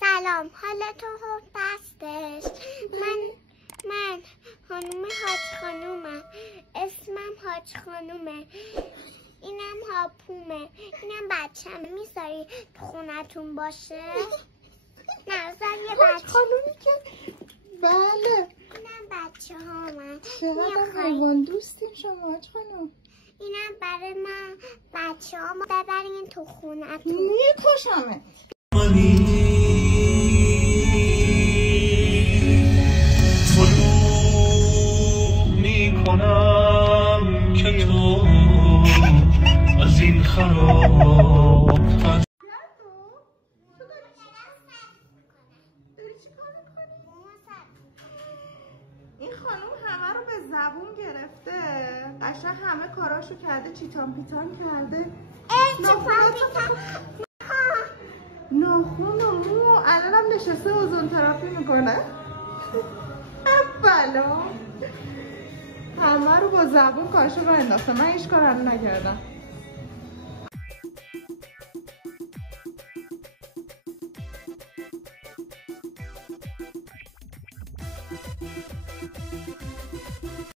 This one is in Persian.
سلام حالتون خوب هستش؟ من خانوم حاج خانومم، اسمم حاج خانومه، اینم هاپومه، اینم بچه‌مه. میذاری تو خونتون باشه؟ نه بذار یه حاج خانومی که بله اینم بچه هامن. چقدر حیوان دوستین شما حاج خانوم. اینم برای من بچه هامو ببرین تو خونتون. میکشمت. میکنم که تو از این خراب این خانوم همه رو به زبون گرفته، قشنگ همه کاراشو کرده، چیتان پیتان کرده، ناخون و مو، الانم نشسته اوزون تراپی میکنه. بلا همه رو با زبون کارشو رو انداخته. من هیچ کار نکردم.